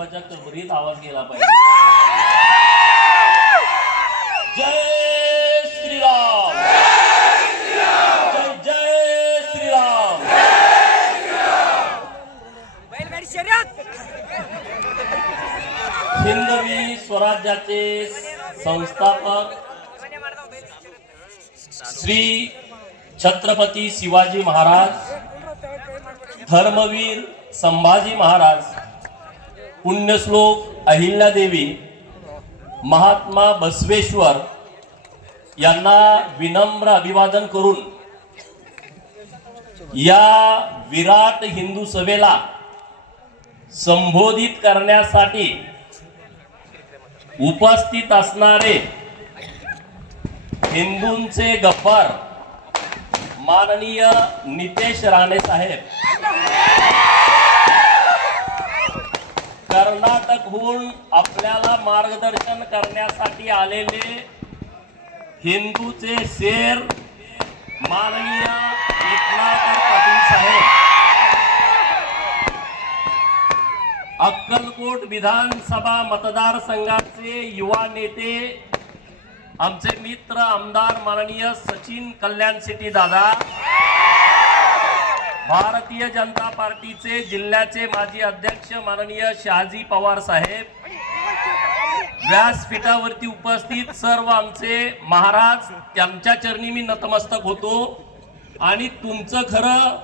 औरंगजेबाच्या कबरीत आवाज गेला पाहिजे. जय श्रीराम जय जय श्रीराम. बैलगाडी शर्यत. हिंदवी स्वराज्याचे संस्थापक श्री छत्रपती शिवाजी महाराज धर्मवीर संभाजी महाराज. पुण्यश्लोक अहिल्यादेवी महात्मा बसवेश्वर यांना विनम्र अभिवादन करून या विराट हिंदू सभेला संबोधित करण्यासाठी उपस्थित असणारे हिंदूंचे गब्बर माननीय नितेश राणे साहेब. कर्नाटकहून आपल्याला मार्गदर्शन करण्यासाठी आलेले हिंदूचे शेर माननीय एकनाथ पाटील साहेब. अक्कलकोट विधानसभा मतदारसंघाचे युवा नेते आमचे मित्र आमदार माननीय सचिन कल्याण शेट्टी दादा भारतीय जनता पार्टीचे जिल्ह्याचे माजी अध्यक्ष माननीय शहाजी पवार साहेब. व्यासपीठावरती उपस्थित सर्व आमचे महाराज त्यांच्या चरणी मी नतमस्तक होतो आणि तुमचं खरं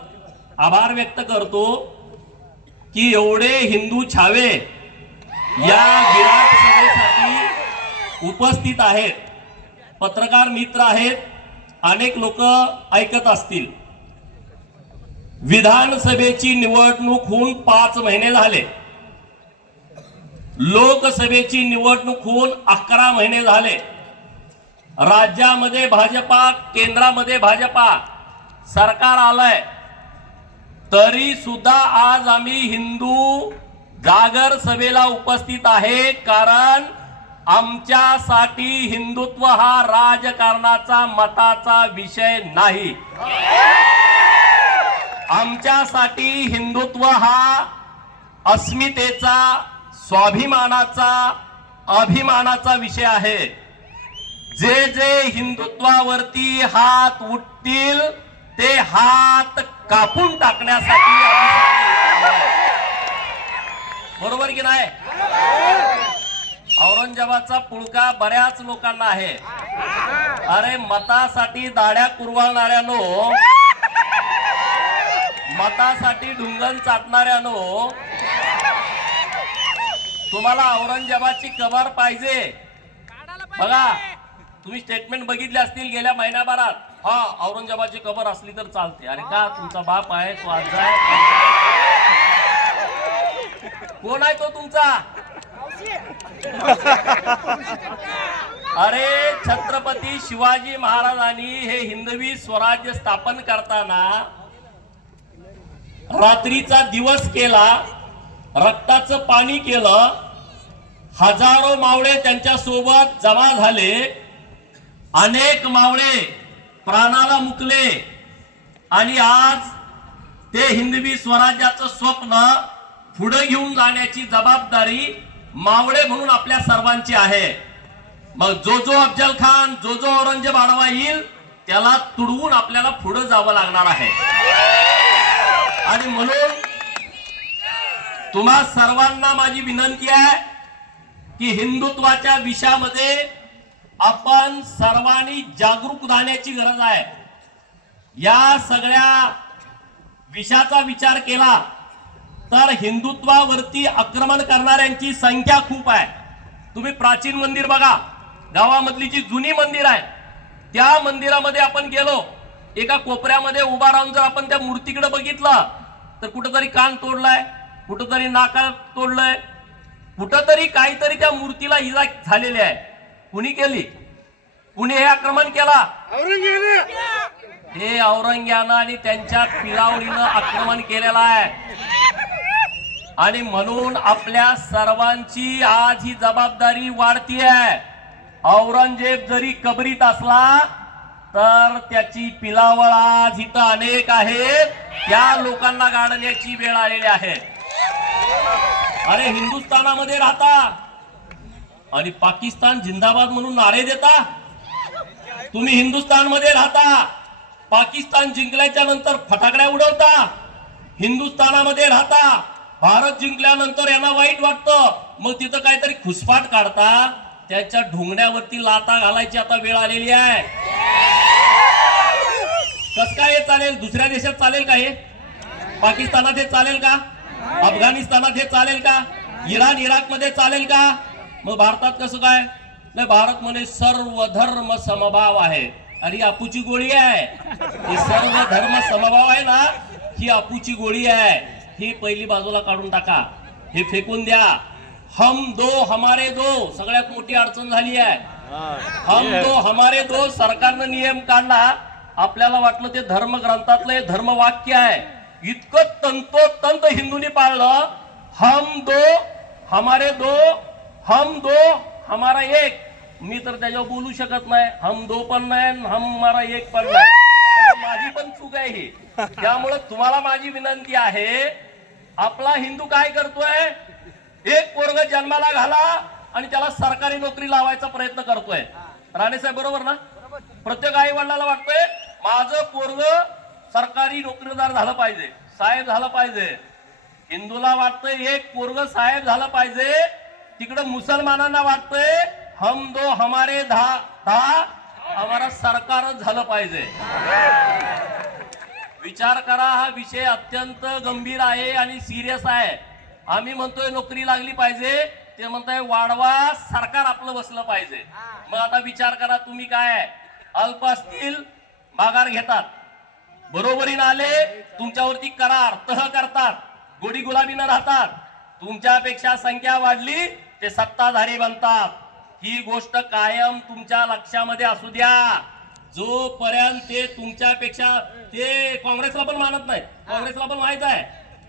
आभार व्यक्त करतो की एवढे हिंदू छावे या विराट सभेसाठी उपस्थित आहेत. पत्रकार मित्र आहेत अनेक लोक ऐकत असतील. विधानसभेची निवडणूक होऊन पाच महिने झाले. लोकसभेची निवडणूक होऊन अकरा महिने झाले. राज्यामध्ये भाजपा केंद्रामध्ये भाजपा सरकार आलंय. तरी सुद्धा आज आम्ही हिंदू जागर सभेला उपस्थित आहे कारण आमच्यासाठी हिंदुत्व हा राजकारणाचा मताचा विषय नाही. आमच्यासाठी हिंदुत्व हा अस्मितेचा स्वाभिमानाचा अभिमानाचा विषय आहे. जे जे हिंदुत्वावरती हात उठतील ते हात कापून टाकण्यासाठी बरोबर की नाही? औरंगजेबाचा पुळका बऱ्याच लोकांना आहे. अरे मतासाठी दाड्या कुरवाळणाऱ्यानो मतासाठी ढुंगण चाटणाऱ्यानो तुम्हाला औरंगजेबाची कबर पाहिजे. बघा तुम्ही स्टेटमेंट बघितले असतील गेल्या महिन्याभरात हा औरंगजेबाची कबर असली तर चालते. अरे का तुमचा बाप आहे तो आजा आहे कोण आहे तो तुमचा? अरे छत्रपती शिवाजी महाराजांनी हे हिंदवी स्वराज्य स्थापन करताना रात्रीचा दिवस केला रक्ताचं पाणी केलं हजारो मावळे त्यांच्यासोबत जमा झाले अनेक मावळे प्राणाला मुकले आणि आज ते हिंदवी स्वराज्याचं स्वप्न पुढे घेऊन जाण्याची जबाबदारी मावळे म्हणून आपल्या सर्वांची आहे. मग जो जो अफजल खान जो जो औरंगजेब आडवा येईल त्याला तुडवून आपल्याला पुढे जावं लागणार आहे. आणि म्हणून तुम्हा सर्वांना माझी विनंती आहे की हिंदुत्वाच्या विषयामध्ये आपण सर्वांनी जागरूक राहण्याची गरज आहे. या सगळ्या विषयाचा विचार केला तर हिंदुत्वावरती आक्रमण करणाऱ्यांची संख्या खूप आहे. तुम्ही प्राचीन मंदिर बघा गावामधली जी जुनी मंदिर आहे त्या मंदिरामध्ये आपण गेलो. एका कोपऱ्यामध्ये उभा राहून जर आपण त्या मूर्तीकडे बघितलं तर कुठंतरी कान तोडलाय कुठंतरी नाका तोडलंय कुठंतरी काहीतरी त्या मूर्तीला इजा झालेली आहे. कुणी केली? कुणी हे आक्रमण केला? हे औरंग्यानं आणि त्यांच्या पिलावडीनं आक्रमण केलेलं आहे. आणि म्हणून आपल्या सर्वांची आज ही जबाबदारी वाढती आहे औरंगजेब जरी कबरीत असला तर त्याची पिलावळ आज इथं अनेक आहेत. त्या लोकांना गाडण्याची वेळ आलेली आहे. अरे हिंदुस्थानामध्ये राहता. आणि पाकिस्तान जिंदाबाद म्हणून नारे देता. तुम्ही हिंदुस्थानमध्ये राहता. पाकिस्तान जिंकल्याच्या नंतर फटाकड्या उडवता. हिंदुस्थानामध्ये राहता. भारत जिंकल्यानंतर यांना वाईट वाटतं. मग तिथं काहीतरी खुसफाट काढता. त्याच्या ढोंगण्यावरती लाता घालायची आता वेळ आलेली आहे. कस काय हे चालेल? दुसऱ्या देशात चालेल का हे? पाकिस्तानात हे चालेल का? अफगाणिस्तानात हे चालेल का? इराण इराकमध्ये चालेल का? मग भारतात कसं काय? नाही भारत म्हणे सर्व धर्म समभाव आहे. अरे ही अपूची गोळी आहे. ही सर्व धर्म समभाव आहे ना ही अपूची गोळी आहे. ही पहिली बाजूला काढून टाका. हे फेकून द्या. हम दो हमारे दो. सगळ्यात मोठी अडचण झाली आहे. हम दो हमारे दो. सरकारनं नियम काढला. आपल्याला वाटलं ते धर्मग्रंथातलं हे धर्मवाक्य आहे. इतकं तंतोतंत हिंदूंनी पाळलं हम दो हमारे दो हम दो हमारा एक. मी तर त्याच्यावर बोलू शकत नाही हम दो पण नाही हम हमारा एक पण नाही. माझी पण चूक आहे ही. त्यामुळे तुम्हाला माझी विनंती आहे आपला हिंदू काय करतोय? एक पोरग जन्माला घाला आणि त्याला सरकारी नोकरी लावायचा प्रयत्न करतोय. राणे साहेब बरोबर ना? प्रत्येक आई वडिलाला वाटतोय माझं पोरग सरकारी नोकरीदार झालं पाहिजे साहेब झालं पाहिजे. हिंदूला वाटतंय एक पोरग साहेब झालं पाहिजे तिकडं मुसलमानांना वाटतंय हम दो हमारे दहा दहा हमारा सरकारच झालं पाहिजे. विचार करा हा विषय अत्यंत गंभीर आहे आणि सिरियस आहे. आम्ही म्हणतोय नोकरी लागली पाहिजे ते म्हणताय वाढवा सरकार आपलं बसलं पाहिजे. मग आता विचार करा तुम्ही काय अल्प असतील माघार घेतात. बरोबरीनं आले तुमच्यावरती करार तह करतात. गोडी गुलाबीनं राहतात. तुमच्यापेक्षा संख्या वाढली ते सत्ताधारी बनतात. ही गोष्ट कायम तुमच्या लक्षामध्ये असू द्या. जोपर्यंत ते तुमच्यापेक्षा ते काँग्रेसला पण मानत नाही. काँग्रेसला पण माहीत आहे.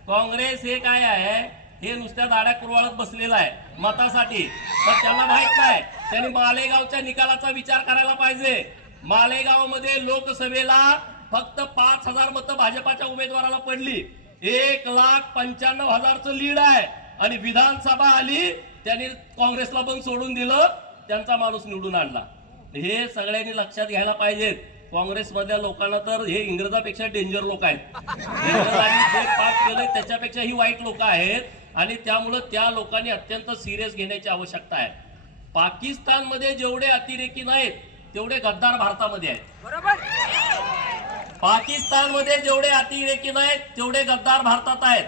काँग्रेस हे काय आहे? हे नुसत्या दाड्या कुरवाळत बसलेलं आहे. मतासाठी. पण त्यांना माहीत नाही. त्यांनी मालेगावच्या निकालाचा विचार करायला पाहिजे. मालेगावमध्ये लोकसभेला फक्त पाच हजार मतं भाजपाच्या उमेदवाराला पडली. एक लाख पंच्याण्णव हजारचं लीड आहे. आणि विधानसभा आली त्यांनी काँग्रेसला पण सोडून दिलं त्यांचा माणूस निवडून आणला. हे सगळ्यांनी लक्षात घ्यायला पाहिजेत. काँग्रेसमधल्या लोकांना तर हे इंग्रजापेक्षा डेंजर लोक आहेत. इंग्रजांनी जे पाप त्याच्यापेक्षा ही वाईट लोक आहेत. आणि त्यामुळं त्या लोकांनी अत्यंत सिरियस घेण्याची आवश्यकता आहे. पाकिस्तानमध्ये जेवढे अतिरेकी नाहीत तेवढे गद्दार भारतामध्ये आहेत. बरोबर. पाकिस्तानमध्ये जेवढे अतिरेकी नाहीत तेवढे गद्दार भारतात आहेत.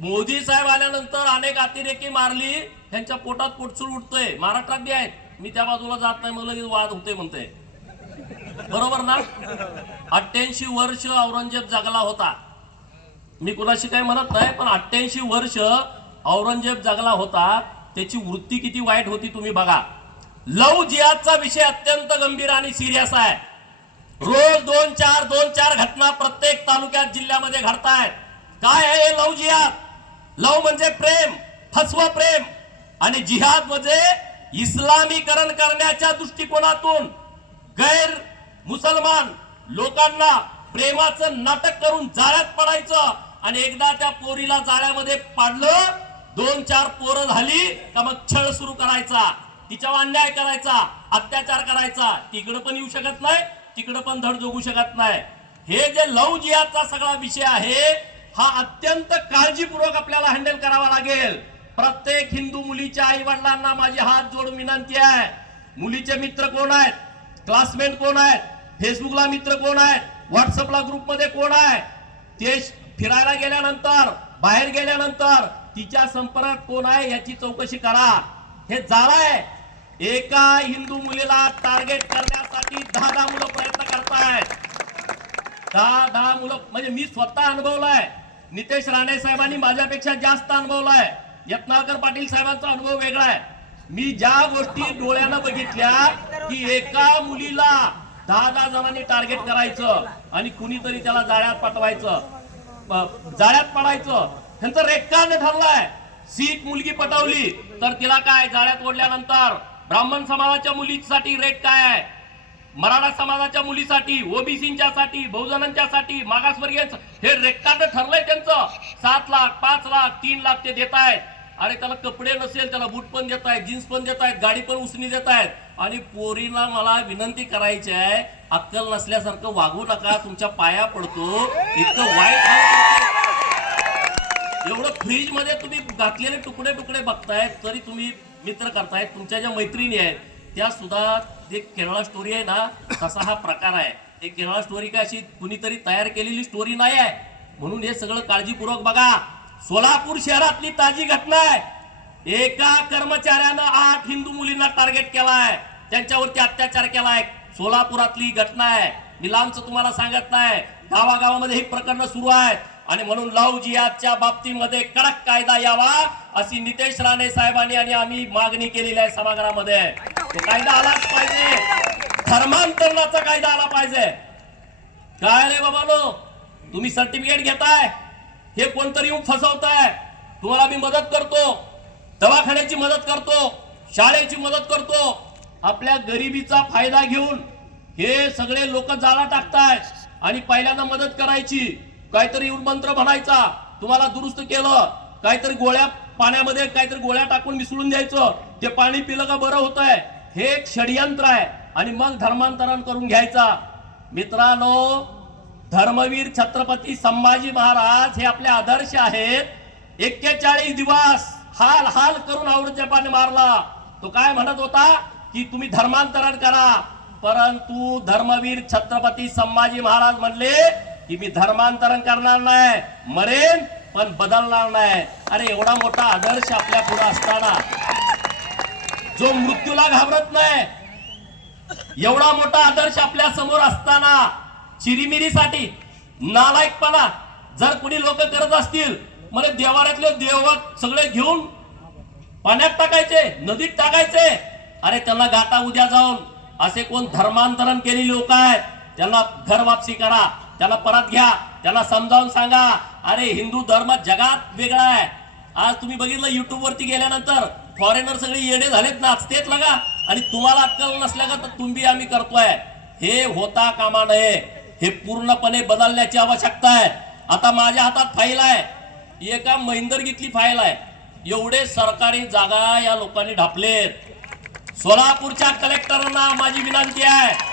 मोदी साहेब आल्यानंतर अनेक अतिरेकी मारली त्यांच्या पोटात पोटचूळ उठतोय. महाराष्ट्रात बी आहेत. मी त्या बाजूला जात नाही मला लगेच वाद होते म्हणते बरोबर ना? अठ्ठ्याऐंशी वर्ष औरंगजेब जगला होता. मी कुणाशी काही म्हणत नाही पण अठ्ठ्याऐंशी वर्ष औरंगजेब जगला होता. त्याची वृत्ती किती वाईट होती तुम्ही बघा. लव जिहादचा विषय अत्यंत गंभीर आणि सिरियस आहे. रोज दोन चार दोन चार घटना प्रत्येक तालुक्यात जिल्ह्यामध्ये घडतायत. काय आहे हे लव जिहाद? लव म्हणजे प्रेम फसव प्रेम. आणि जिहाद म्हणजे इस्लामीकरण करण्याच्या दृष्टिकोनातून गैर मुसलमान लोकांना प्रेमाचं नाटक करून जाळ्यात पडायचं आणि एकदा त्या पोरीला जाळ्यामध्ये पाडलं दोन चार पोरं झाली का मग छळ सुरू करायचा. तिच्यावर अन्याय करायचा अत्याचार करायचा तिकडं पण येऊ शकत नाही तिकडं पण धड जोगू शकत नाही. हे जे लव जिहादचा सगळा विषय आहे हा अत्यंत काळजीपूर्वक आपल्याला हँडल करावा लागेल. प्रत्येक हिंदू मुलीच्या आई वडिलांना माझी हात जोडून विनंती आहे. मुलीचे मित्र कोण आहेत? क्लासमेट कोण आहेत? फेसबुकला मित्र कोण आहेत? व्हॉट्सअपला ग्रुपमध्ये कोण आहे? ते फिरायला गेल्यानंतर बाहेर गेल्यानंतर तिच्या संपर्कात कोण आहे याची चौकशी करा. हे जाळ आहे एका हिंदू मुलीला टार्गेट करण्यासाठी दहा दहा मुलं प्रयत्न करतायत. दहा दहा मुलं म्हणजे मी स्वतः अनुभवलाय. नितेश राणे साहेबांनी माझ्यापेक्षा जास्त अनुभवलाय. यत्नाकर पाटील साहेबांचा अनुभव वेगळा आहे. मी ज्या गोष्टी डोळ्यानं बघितल्या की एका मुलीला दहा दहा जणांनी टार्गेट करायचं आणि कुणीतरी त्याला जाळ्यात पाठवायचं जाळ्यात पडायचं त्यांचं रेक्कान ठरलंय. सीख मुलगी पटवली तर तिला काय जाळ्यात ओढल्यानंतर ब्राह्मण समाजाच्या मुलीसाठी रेट काय आहे? मराठा समाजाच्या मुलीसाठी ओबीसीच्या साठी बहुजनांच्या साठी मागासवर्गीय हे रेकॉर्ड ठरलंय त्यांचं. सात लाख पाच लाख तीन लाख ते देत आहेत. अरे त्याला कपडे नसेल त्याला बूट पण देत आहेत जीन्स पण देत आहेत गाडी पण उसणी देत आहेत. आणि पोरीला मला विनंती करायची आहे अक्कल नसल्यासारखं वागू नका तुमच्या पाया पडतो. इतकं वाईट एवढं फ्रीजमध्ये तुम्ही घातलेले तुकडे तुकडे बघताय तरी तुम्ही मित्र करतायत तुमच्या ज्या मैत्रिणी आहेत त्या सुद्धा जे केरळा स्टोरी आहे ना तसा हा प्रकार आहे. हे केरळा स्टोरी काय अशी कुणीतरी तयार केलेली स्टोरी नाही आहे. म्हणून हे सगळं काळजीपूर्वक बघा. सोलापूर शहरातली ताजी घटना आहे. एका कर्मचाऱ्यानं आठ हिंदू मुलींना टार्गेट केलाय. त्यांच्यावरती अत्याचार केलाय. सोलापुरातली घटना आहे. मी लांबच तुम्हाला सांगत नाही. गावागावामध्ये ही प्रकरणं सुरू आहेत. आणि म्हणून लव जिहादच्या बाबतीमध्ये कडक कायदा यावा अशी नितेश राणे साहेबांनी आणि आम्ही मागणी केलेली आहे सभागृहामध्ये. तो कायदा आलाच पाहिजे. धर्मांतरणाचा कायदा आला पाहिजे. काय रे बाबानो? तुम्ही सर्टिफिकेट घेताय? हे कोणतरी येऊन फसवताय. तुम्हाला मी मदत करतो. दवाखान्याची मदत करतो. शाळेची मदत करतो. आपल्या गरिबीचा फायदा घेऊन हे सगळे लोक जाळा टाकतायत आणि पहिल्यांदा मदत करायची. काहीतरी मंत्र म्हणायचा. तुम्हाला दुरुस्त केलं. काहीतरी गोळ्या पाण्यामध्ये काहीतरी गोळ्या टाकून मिसळून द्यायचं. ते पाणी पिलं का बरं होत आहे हे एक षडयंत्र आहे. आणि मग धर्मांतरण करून घ्यायचा. मित्रांनो धर्मवीर छत्रपती संभाजी महाराज हे आपले आदर्श आहेत. एक्केचाळीस दिवस हाल हाल करून औरंगजेबाने मारला. तो काय म्हणत होता? की तुम्ही धर्मांतरण करा. परंतु धर्मवीर छत्रपती संभाजी महाराज म्हणले की मी धर्मांतरण करणार नाही मरेन पण बदलणार नाही. अरे एवढा मोठा आदर्श आपल्या पुढे असताना जो मृत्यूला घाबरत नाही एवढा मोठा आदर्श आपल्यासमोर असताना चिरीमिरीसाठी नालायकपणा जर कुणी लोक करत असतील मला देवाऱ्यातले देवत सगळे घेऊन पाण्यात टाकायचे नदीत टाकायचे. अरे त्यांना गाता उद्या जाऊन असे कोण धर्मांतरण केलेले लोक आहेत त्यांना घर वापसी करा. त्याला परत घ्या. त्याला समजावून सांगा. अरे हिंदू धर्म जगात वेगळा आहे. आज तुम्ही बघितलं युट्यूब वरती गेल्यानंतर फॉरेनर सगळे येणे झालेत नाचतेत लगा आणि तुम्हाला अक्कल नसल्या का तर तुम्ही आम्ही करतोय. हे होता कामा नये. हे पूर्णपणे बदलण्याची आवश्यकता आहे. आता माझ्या हातात फाईल आहे. एका महिंदरगीतली फाईल आहे. एवढे सरकारी जागा या लोकांनी ढापलेत. सोलापूरच्या कलेक्टरांना माझी विनंती आहे.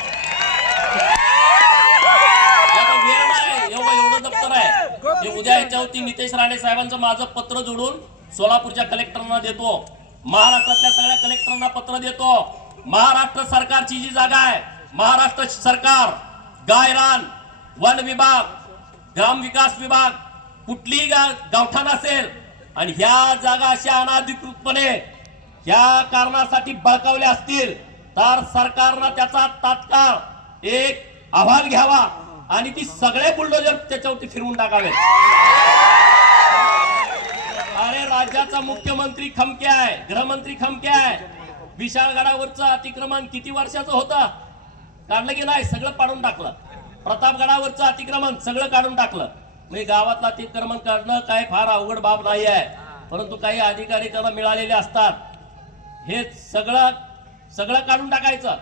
आता वेळ नाही एवढं एवढं दप्तर आहे. उद्या याच्यावरती नितेश राणे साहेबांचं माझं पत्र जोडून सोलापूरच्या कलेक्टरांना देतो. महाराष्ट्रातल्या सगळ्या कलेक्टरांना पत्र देतो. महाराष्ट्र सरकारची जी जागा आहे महाराष्ट्र सरकार गायरान वन विभाग ग्रामविकास विभाग कुठलीही गावठाण असेल आणि ह्या जागा अशा अनाधिकृतपणे ह्या कारणासाठी बळकावल्या असतील तर सरकारनं त्याचा तात्काळ एक अहवाल घ्यावा. आणि ती सगळे बुलडोजर त्याच्यावरती फिरवून टाकावे अरे राज्याचा मुख्यमंत्री खमके आहे गृहमंत्री खमके आहे. विशाळगडावरचं अतिक्रमण किती वर्षाचं होतं? काढलं की नाही? सगळं पाडून टाकलं. प्रतापगडावरचं अतिक्रमण सगळं काढून टाकलं. म्हणजे गावातलं अतिक्रमण काढणं काय फार अवघड बाब नाही आहे. परंतु काही अधिकारी त्याला मिळालेले असतात. हे सगळं सगळं काढून टाकायचं.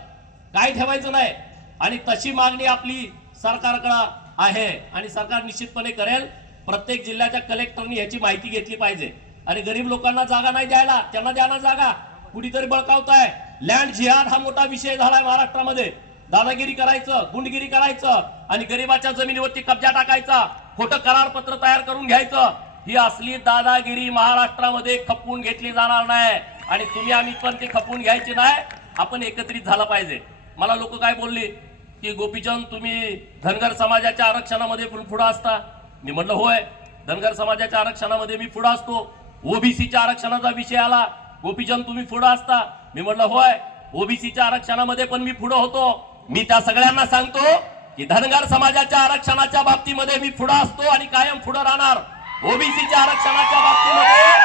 काय ठेवायचं नाही. आणि तशी मागणी आपली सरकारकडं आहे आणि सरकार निश्चितपणे करेल. प्रत्येक जिल्ह्याच्या कलेक्टरनी ह्याची माहिती घेतली पाहिजे. आणि गरीब लोकांना जागा नाही द्यायला त्यांना द्यायला ना जागा. कुठेतरी बळकावताय. लँड जिहाद हा मोठा विषय झालाय महाराष्ट्रामध्ये. दादागिरी करायचं गुंडगिरी करायचं आणि गरीबाच्या जमिनीवरती कब्जा टाकायचा खोटं करारपत्र तयार करून घ्यायचं. ही असली दादागिरी महाराष्ट्रामध्ये खपवून घेतली जाणार नाही. आणि तुम्ही आम्ही पण ते खपवून घ्यायचे नाही. आपण एकत्रित झाला पाहिजे. मला लोक काय बोलली? की गोपीचंद तुम्ही धनगर समाजाच्या आरक्षणामध्ये पण पुढे असता? मी म्हटलं होय. धनगर समाजाच्या आरक्षणामध्ये मी पुढं असतो. ओबीसीच्या आरक्षणाचा विषय आला. गोपीचंद तुम्ही पुढं असता? मी म्हटलं होय. ओबीसीच्या आरक्षणामध्ये पण मी पुढं होतो. मी त्या सगळ्यांना सांगतो की धनगर समाजाच्या आरक्षणाच्या बाबतीमध्ये मी पुढं असतो आणि कायम पुढं राहणार. ओबीसीच्या आरक्षणाच्या बाबतीमध्ये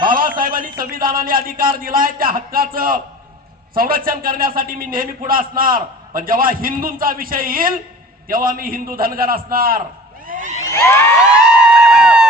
बाबासाहेबांनी संविधानाने अधिकार दिलाय. त्या हक्काचं संरक्षण करण्यासाठी मी नेहमी पुढे असणार. पण जेव्हा हिंदूंचा विषय येईल तेव्हा मी हिंदू धनगर असणार.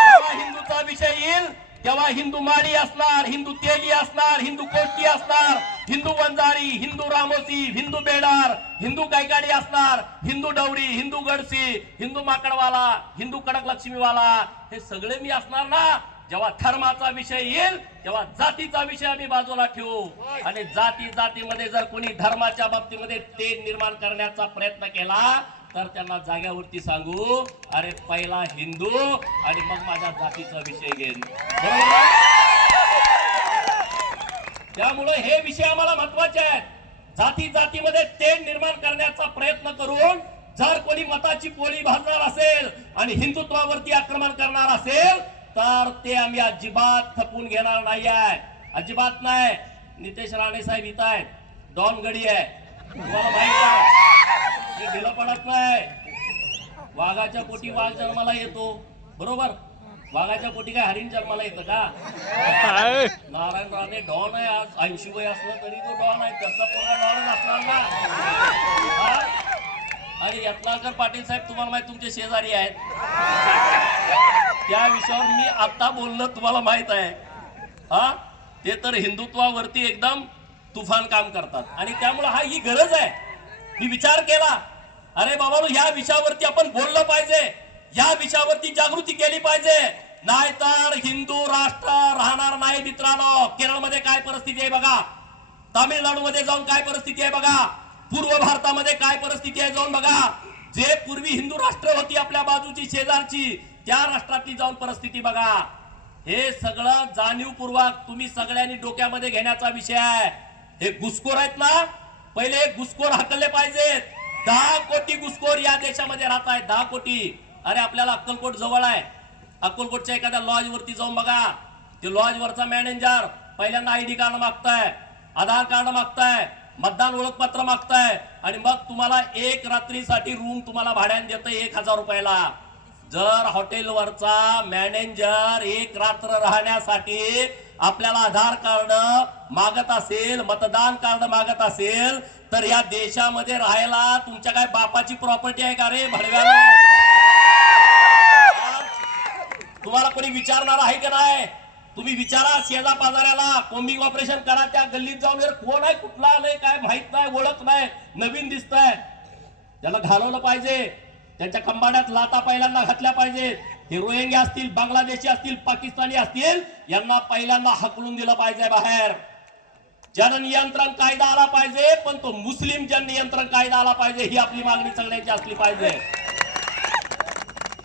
जेव्हा हिंदूचा विषय येईल तेव्हा हिंदू माळी असणार हिंदू तेली असणार हिंदू कोष्टी असणार हिंदू वंजारी हिंदू रामोसी हिंदू बेडार हिंदू गायकाडी असणार हिंदू डवरी हिंदू गडसी हिंदू माकडवाला हिंदू कडक लक्ष्मीवाला हे सगळे मी असणार ना. जेव्हा धर्माचा विषय येईल तेव्हा जातीचा विषय आम्ही बाजूला ठेवू. आणि जाती जातीमध्ये जर कोणी धर्माच्या बाबतीमध्ये तेढ निर्माण करण्याचा प्रयत्न केला तर त्यांना जाग्यावरती सांगू अरे पहिला हिंदू आणि मग माझ्या जातीचा विषय घेईन. त्यामुळे हे विषय आम्हाला महत्त्वाचे आहेत. जाती जातीमध्ये तेढ निर्माण करण्याचा प्रयत्न करून जर कोणी मताची पोळी भाजणार असेल आणि हिंदुत्वावरती आक्रमण करणार असेल तर ते आम्ही अजिबात खपून घेणार नाही आहे अजिबात नाही. नितेश राणे साहेब इथं आहेत. डॉन गडी आहे. तुम्हाला माहीत आहे. ढिलं पडत नाही. वाघाच्या पोटी वाघ जन्माला येतो. बरोबर? वाघाच्या पोटी काय हरिण जन्माला येतं का? नारायण राणे डॉन आहे. आज ऐंशी वय असलं तरी तो डॉन आहे. त्याचा पोरगा डॉन असणार ना? आणि यत्नाळकर पाटील साहेब तुम्हाला माहीत तुमचे शेजारी आहेत. त्या विषयावर मी आता बोलणं तुम्हाला माहीत आहे. हा? ते तर हिंदुत्वावरती एकदम तुफान काम करतात. आणि त्यामुळे हा ही गरज आहे. मी विचार केला अरे बाबा या विषयावरती आपण बोललं पाहिजे. या विषयावरती जागृती केली पाहिजे. नाहीतर हिंदू राष्ट्र राहणार नाही मित्रांनो. केरळमध्ये काय परिस्थिती आहे बघा. तामिळनाडूमध्ये जाऊन काय परिस्थिती आहे बघा. पूर्व भारतामध्ये काय परिस्थिती आहे जाऊन बघा. जे पूर्वी हिंदू राष्ट्र होती आपल्या बाजूची शेजारची त्या राष्ट्रातली जाऊन परिस्थिती बघा. हे सगळं जाणीवपूर्वक तुम्ही सगळ्यांनी डोक्यामध्ये घेण्याचा विषय आहे. हे घुसखोर आहेत ना? पहिले घुसखोर हाकलले पाहिजेत. दहा कोटी घुसखोर या देशामध्ये राहत आहेत दहा कोटी. अरे आपल्याला अक्कलकोट जवळ आहे. अक्कलकोटच्या एखाद्या लॉज वरती जाऊन बघा. ते लॉज वरचा मॅनेजर पहिल्यांदा आयडी कार्ड मागताय आधार कार्ड मागताय मतदान ओळखपत्र मागताय. आणि मग तुम्हाला एक रात्रीसाठी रूम तुम्हाला भाड्याने देतं एक हजार रुपयाला. जर हॉटेलवरचा मॅनेजर एक रात्र राहण्यासाठी आपल्याला आधार कार्ड मागत असेल मतदान कार्ड मागत असेल तर या देशामध्ये राहायला तुमच्या काय बापाची प्रॉपर्टी आहे का रे भडव्याला तुम्हाला कोणी विचारणार आहे का नाही? तुम्ही विचारा शेजा पाजाऱ्याला कोम्बिंग ऑपरेशन करा त्या गल्लीत जाऊन जर कोण आहे कुठला नाही काय माहीत नाही ओळख नाही नवीन दिसत आहे त्याला घालवलं पाहिजे. त्यांच्या कंबाड्यात लाता पहिल्यांदा घातल्या पाहिजेत. हे रोहिंगे असतील बांगलादेशी असतील पाकिस्तानी असतील यांना पहिल्यांदा हकलून दिलं पाहिजे बाहेर. जननियंत्रण कायदा आला पाहिजे पण तो मुस्लिम जननियंत्रण कायदा आला पाहिजे ही आपली मागणी सगळ्यांची असली पाहिजे.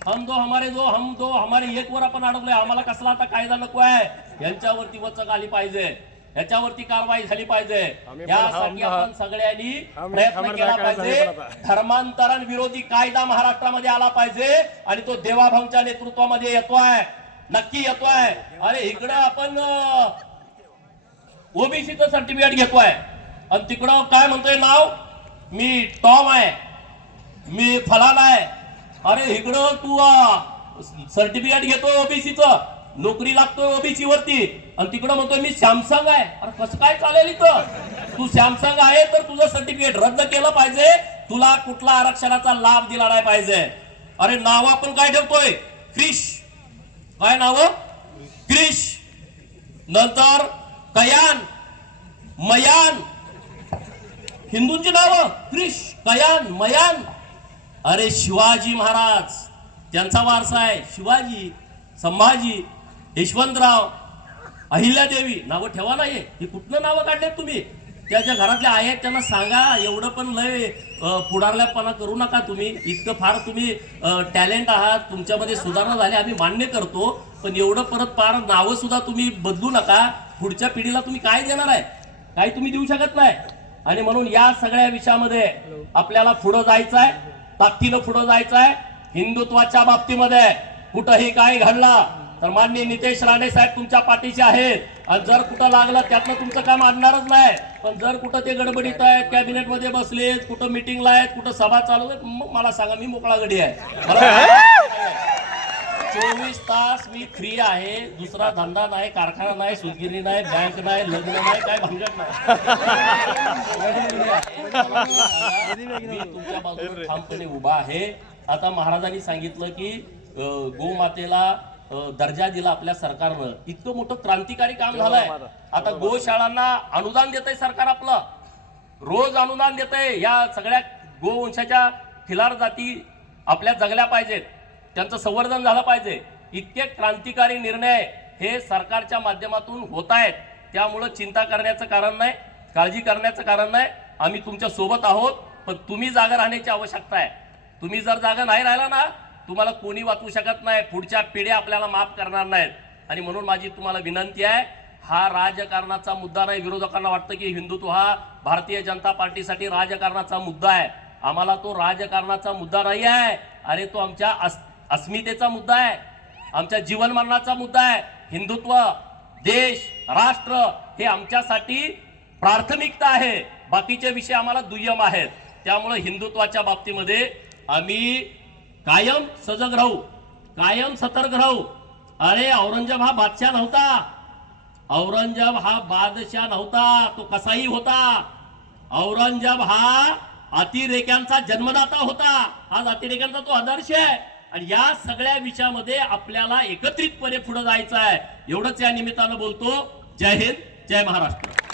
हम दो हमारे दो हम दो हमारे एक वर आपण अडकलोय आम्हाला कसला आता कायदा नको आहे? यांच्यावरती वचक आली पाहिजे. याच्यावरती कारवाई झाली पाहिजे. यासाठी आपण सगळ्यांनी प्रयत्न केला पाहिजे? धर्मांतरण विरोधी कायदा महाराष्ट्रामध्ये आला पाहिजे आणि तो देवाभाऊच्या नेतृत्वामध्ये येतोय. नक्की येतोय. अरे इकडं आपण ओबीसीचं सर्टिफिकेट घेतोय. आणि तिकडं काय म्हणतोय नाव? मी टॉम आहे. मी फलाना आहे. अरे इकडं तू सर्टिफिकेट घेतोय ओबीसीच. नोकरी लागतोय ओबीसी वरती. आणि तिकडं म्हणतोय मी सॅमसंग आहे. अरे कसं काय चालेल इथं? तू सॅमसंग आहे तर तुझं सर्टिफिकेट रद्द केलं पाहिजे. तुला कुठला आरक्षणाचा लाभ दिला नाही पाहिजे. अरे नाव आपण काय ठेवतोय? क्रिश. काय नाव? क्रिश. नंतर कयान. मयान. हिंदूंची नावं? क्रिश. कयान. मयान. अरे शिवाजी महाराज. त्यांचा वारसा आहे. शिवाजी संभाजी. यशवंतराव अहिल्यादेवी नावं ठेवा नाही ही. कुठनं नावं काढलेत तुम्ही? त्याच्या घरातले आहेत त्यांना सांगा. एवढं पण लय पुढारल्यापणा करू नका तुम्ही. इतकं फार तुम्ही टॅलेंट आहात. तुमच्यामध्ये सुधारणा झाली आम्ही मान्य करतो. पण एवढं परत फार नावं सुद्धा तुम्ही बदलू नका. पुढच्या पिढीला तुम्ही काय देणार आहे? काही तुम्ही देऊ शकत नाही. आणि म्हणून या सगळ्या विषयामध्ये आपल्याला पुढं जायचं आहे. ताकदीनं पुढं जायचं आहे. हिंदुत्वाच्या बाबतीमध्ये कुठंही काय घडला तर माननीय नितेश राणे साहेब तुमच्या पाठीशी आहेत. आणि जर कुठं लागलं त्यातनं तुमचं काम आणणारच नाही. पण जर कुठं ते गडबडीत आहेत कॅबिनेटमध्ये बसलेत कुठं मिटिंगला आहेत कुठं सभा चालू आहेत मग मला सांगा मी मोकळा गडी आहे. मला चोवीस तास मी फ्री आहे. दुसरा धंदा नाही कारखाना नाही सुतगिरी नाही बँक नाही लग्न नाही काय भानगड नाही. मी तुमच्या बाजूने ठामपणे उभा आहे. आता महाराजांनी सांगितलं की गोमातेला दर्जा दिला आपल्या सरकारनं. इतकं मोठं क्रांतिकारी काम झालंय. आता गोशाळांना अनुदान देत सरकार आपलं. रोज अनुदान देत या सगळ्या गोवंशाच्या खिलार जाती आपल्या जगल्या पाहिजेत. त्यांचं संवर्धन झालं पाहिजे. इतके क्रांतिकारी निर्णय हे सरकारच्या माध्यमातून होत आहेत त्यामुळं चिंता करण्याचं कारण नाही काळजी करण्याचं कारण नाही. आम्ही तुमच्यासोबत आहोत पण तुम्ही जागा राहण्याची आवश्यकता आहे. तुम्ही जर जागा नाही राहिला ना तुम्हाला कोणी वाचवू शकत नाही पुढच्या पिढ्या आपल्याला माफ करणार नाहीत. आणि म्हणून माझी तुम्हाला विनंती आहे हा राजकारणाचा मुद्दा नाही. विरोधकांना वाटतं की हिंदुत्व हा भारतीय जनता पार्टीसाठी राजकारणाचा मुद्दा आहे. आम्हाला तो राजकारणाचा मुद्दा नाही आहे. अरे तो आमच्या अस- अस्मितेचा मुद्दा आहे. आमच्या जीवनमरणाचा मुद्दा आहे. हिंदुत्व देश राष्ट्र हे आमच्यासाठी प्राथमिकता आहे. बाकीचे विषय आम्हाला दुय्यम आहेत. त्यामुळे हिंदुत्वाच्या बाबतीमध्ये आम्ही कायम सजग राहू कायम सतर्क राहू. अरे औरंगजेब हा बादशाह नव्हता. औरंगजेब हा बादशाह नव्हता तो कसाही होता. औरंगजेब हा अतिरेक्यांचा जन्मदाता होता. आज अतिरेक्यांचा तो आदर्श आहे. आणि या सगळ्या विषयामध्ये आपल्याला एकत्रितपणे पुढे जायचं आहे. एवढंच या निमित्तानं बोलतो. जय हिंद जय महाराष्ट्र.